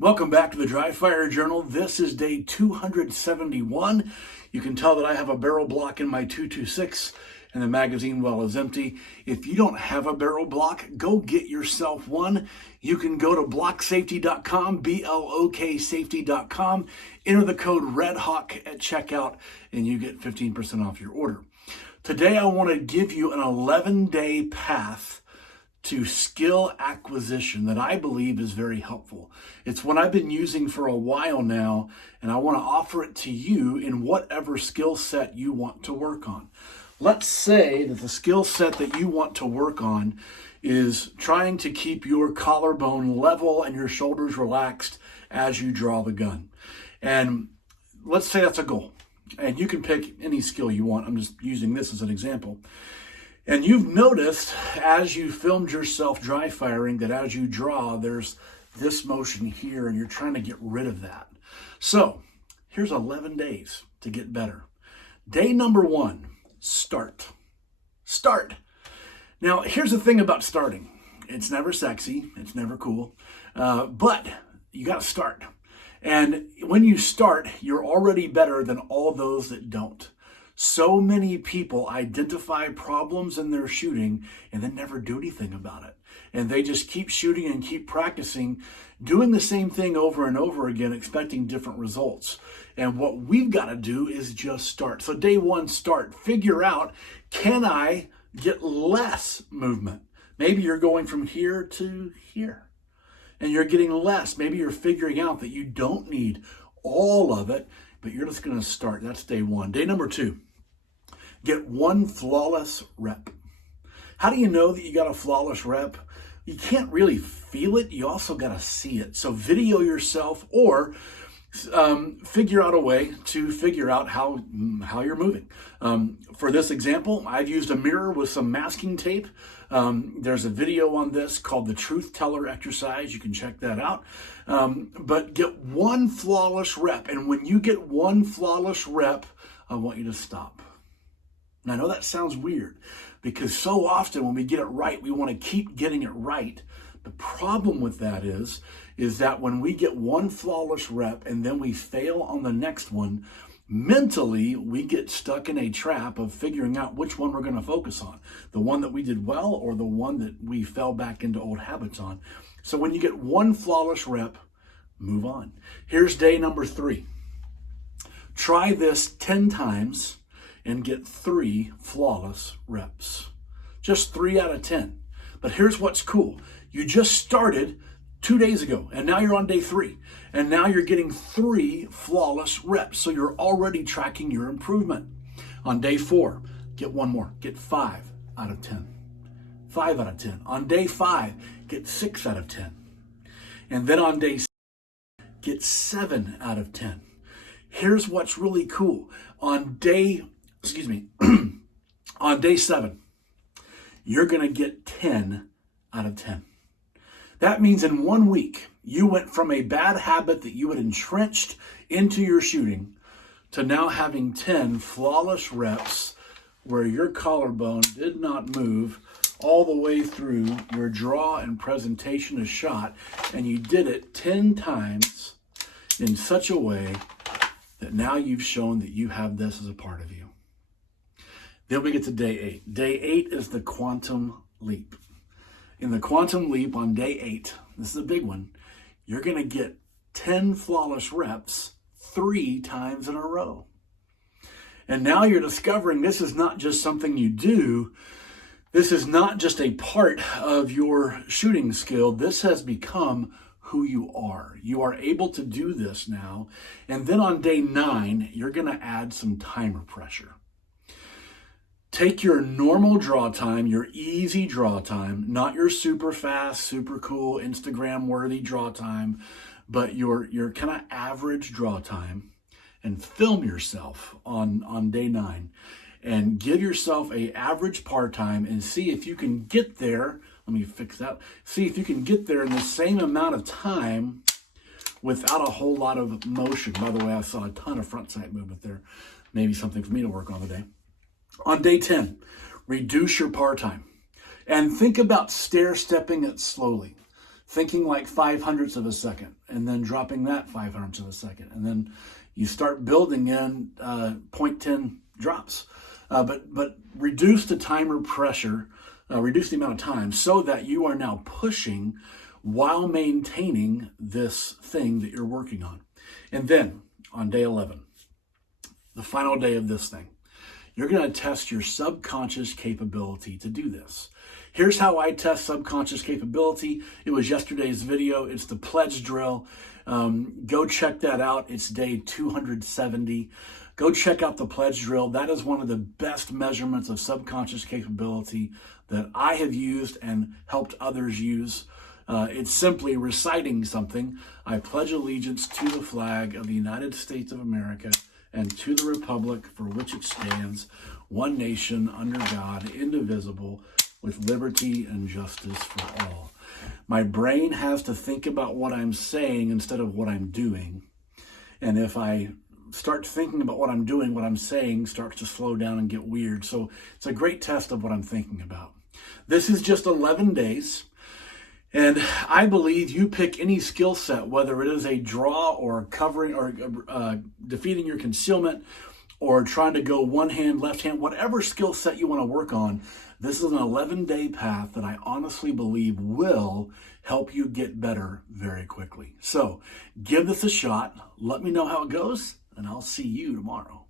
Welcome back to the Dry Fire Journal. This is day 271. You can tell that I have a barrel block in my 226 and the magazine well is empty. If you don't have a barrel block, go get yourself one. You can go to blocksafety.com, B-L-O-K safety.com, enter the code REDHAWK at checkout, and you get 15% off your order. Today I want to give you an 11-day path to skill acquisition that I believe is very helpful. It's one I've been using for a while now, and I want to offer it to you in whatever skill set you want to work on. Let's say that the skill set that you want to work on is trying to keep your collarbone level and your shoulders relaxed as you draw the gun. And let's say that's a goal. And you can pick any skill you want. I'm just using this as an example. And you've noticed as you filmed yourself dry firing that as you draw, there's this motion here and you're trying to get rid of that. So here's 11 days to get better. Day number 1, start. Start. Now, here's the thing about starting. It's never sexy. It's never cool. But you got to start. And when you start, you're already better than all those that don't. So many people identify problems in their shooting and then never do anything about it. And they just keep shooting and keep practicing, doing the same thing over and over again, expecting different results. And what we've got to do is just start. So day 1, start. Figure out, can I get less movement? Maybe you're going from here to here and you're getting less. Maybe you're figuring out that you don't need all of it, but you're just going to start. That's day 1. Day number 2. Get one flawless rep. How do you know that you got a flawless rep? You can't really feel it. You also got to see it. So video yourself or figure out a way to figure out how you're moving. For this example, I've used a mirror with some masking tape. There's a video on this called the Truth Teller exercise. You can check that out. But get one flawless rep. And when you get one flawless rep, I want you to stop. And I know that sounds weird because so often when we get it right, we want to keep getting it right. The problem with that is that when we get one flawless rep and then we fail on the next one, mentally we get stuck in a trap of figuring out which one we're going to focus on. The one that we did well or the one that we fell back into old habits on. So when you get one flawless rep, move on. Here's day number 3. Try this 10 times and get 3 flawless reps. Just 3 out of 10. But here's what's cool. You just started 2 days ago, and now you're on day 3. And now you're getting 3 flawless reps. So you're already tracking your improvement. On day 4, get one more. Get 5 out of 10. 5 out of 10. On day 5, get 6 out of 10. And then on day 6, get 7 out of 10. Here's what's really cool. On day 7, you're going to get 10 out of 10. That means in 1 week, you went from a bad habit that you had entrenched into your shooting to now having 10 flawless reps where your collarbone did not move all the way through your draw and presentation of shot, and you did it 10 times in such a way that now you've shown that you have this as a part of you. Then we get to day 8. Day 8 is the quantum leap. In the quantum leap on day 8, this is a big one, you're going to get 10 flawless reps 3 times in a row. And now you're discovering this is not just something you do. This is not just a part of your shooting skill. This has become who you are. You are able to do this now. And then on day 9, you're going to add some timer pressure. Take your normal draw time, your easy draw time, not your super fast, super cool, Instagram worthy draw time, but your kind of average draw time, and film yourself on day 9 and give yourself a average par time and see if you can get there. Let me fix that. See if you can get there in the same amount of time without a whole lot of motion. By the way, I saw a ton of front sight movement there. Maybe something for me to work on today. On day 10, reduce your par time and think about stair stepping it slowly. thinking like 5/100ths of a second. and then dropping that 5 arms in a second. And then you start building in 0.10 drops. But reduce the timer pressure, reduce the amount of time so that you are now pushing while maintaining this thing that you're working on. And then on day 11, the final day of this thing, you're going to test your subconscious capability to do this. Here's how I test subconscious capability. It was yesterday's video. It's the pledge drill. Go check that out. It's day 270. Go check out the pledge drill. That is one of the best measurements of subconscious capability that I have used and helped others use. It's simply reciting something. I pledge allegiance to the flag of the United States of America and to the republic for which it stands, one nation under God, indivisible, with liberty and justice for all. My brain has to think about what I'm saying instead of what I'm doing. And if I start thinking about what I'm doing, what I'm saying starts to slow down and get weird. So it's a great test of what I'm thinking about. This is just 11 days. And I believe you pick any skill set, whether it is a draw or covering or defeating your concealment or trying to go one hand, left hand, whatever skill set you want to work on. This is an 11-day path that I honestly believe will help you get better very quickly. So give this a shot. Let me know how it goes, and I'll see you tomorrow.